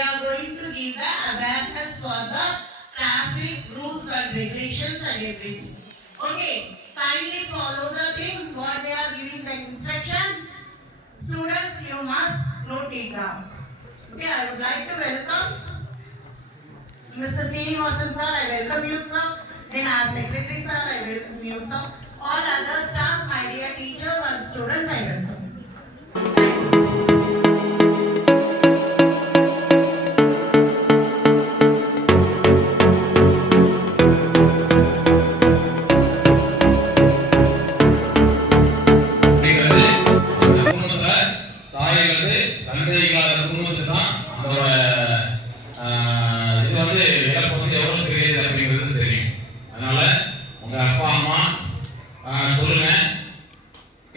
are going to give the awareness for the traffic rules and regulations and everything. Okay, kindly follow the things what they are giving the instruction. Students, you must note it down. Okay, I would like to welcome Mr. Srinivasan sir. I welcome you, sir. Then our secretary sir, I welcome you, sir. All other staff, my dear teachers and students, I welcome.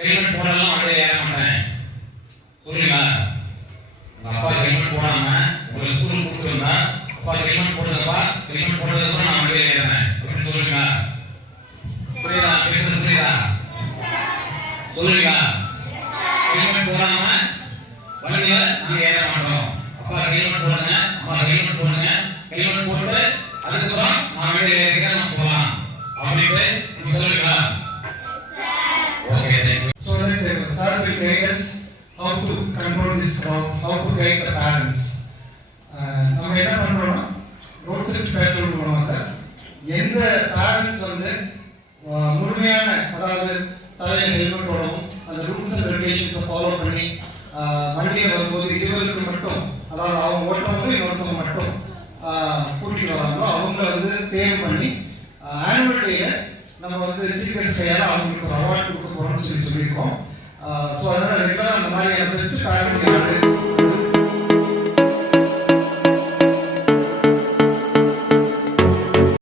Helmet போடாம அப்படியே ஏற மாட்டேன் சொல்லுங்க. உங்க அப்பா helmet போடாம உங்களை ஸ்கூலுக்கு கூப்பிட்டு அப்பா ஹெல்மெட் போடுறதப்பா, ஹெல்மெட் போடுறதுக்கு நான் அப்படியே ஏறேன் அப்படின்னு சொல்லுங்க. புரியுதா? பேசுறது புரியுதா? சொல்லுங்க. ஹெல்மெட் போடாம வண்டியில நாங்க ஏற மாட்டோம். அப்பா ஹெல்மெட் போடுங்க, அம்மா ஹெல்மெட் போடுங்க, ஹெல்மெட் போட்டு அதுக்கப்புறம் நான் வெளியே ஏறிக்கிறேன், நம்ம போகலாம் அப்படின்ட்டு நீங்க சொல்லுங்களா? So that the sir will guide us how to control this crowd, how to guide the parents. நம்ம என்ன பண்றோம்னா ரோட் சேஃப்டி பேட்ரோல் பண்ணுவோம் சார். எந்த பேரண்ட்ஸ் வந்து முழுமையான அதாவது தலையில் ஹெல்மெட் போடவும் அந்த ரூல்ஸ் அண்ட் ரெகுலேஷன்ஸை ஃபாலோ பண்ணி வண்டியில் வரும்போது இருவருக்கு மட்டும் அதாவது அவங்க ஓட்டவங்க இன்னொருத்தவங்க மட்டும் கூட்டிகிட்டு வராங்களோ அவங்கள வந்து தேர்வு பண்ணி ஆனுவல் டேல நம்ம வந்து சீஃப் கையால் அவங்களுக்கு ஒரு அவார்டு கொடுக்க போகிறோம்னு சொல்லியிருக்கோம். ஸோ அதனால் ரெகுலராக அந்த மாதிரியான பெஸ்ட் பேரண்ட் யாரு